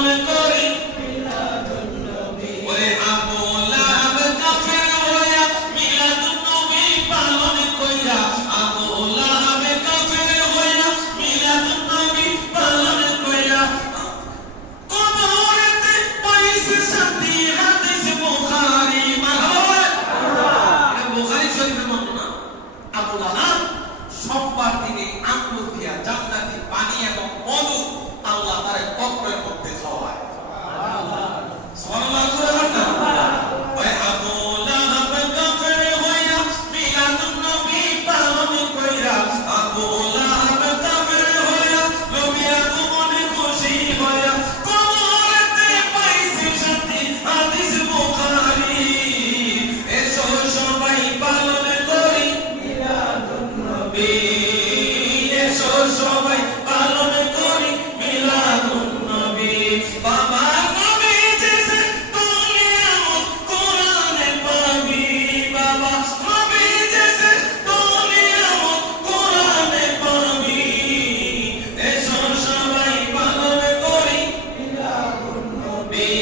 পালন করি মিলাদুন নবী। ওরে আবু লাহাব কাফের হইয়া মিলাদুন নবী পালন কইরা, আবু লাহাব কাফের হইয়া মিলাদুন নবী পালন কইরা কবরেতে পাইছে শান্তি। হাদিস বুখারী মারহাবা। এটা বুখারী শরীফের বর্ণনা। আবু লাহাব সোমবার দিনে আঙ্গুর দিয়া জান্নাতি পানি এবং মধু আল্লাহ তার কবরের মধ্যে খাওয়ায়। সুবহানাল্লাহ, সুবহানাল্লাহ। ওই আবু লাহাব কাফের হইয়া মিলাদুন নবী পালন কইরা, আবু লাহাব কাফের হইয়া নবী আগমনে খুশি হইয়া কবরেতে পাইছে শান্তি। হাদিস বুখারী। এসো সবাই পালন করি মিলাদুন নবী। এসো সবাই পালন করি মিলাদুন নবী। বাবা নবী জেসে তুমি আমত কোরআনে পাবি, বাবা নবী জেসে তুমি আমত কোরআনে পাবি। এসো সবাই পালন করি মিলাদুন নবী।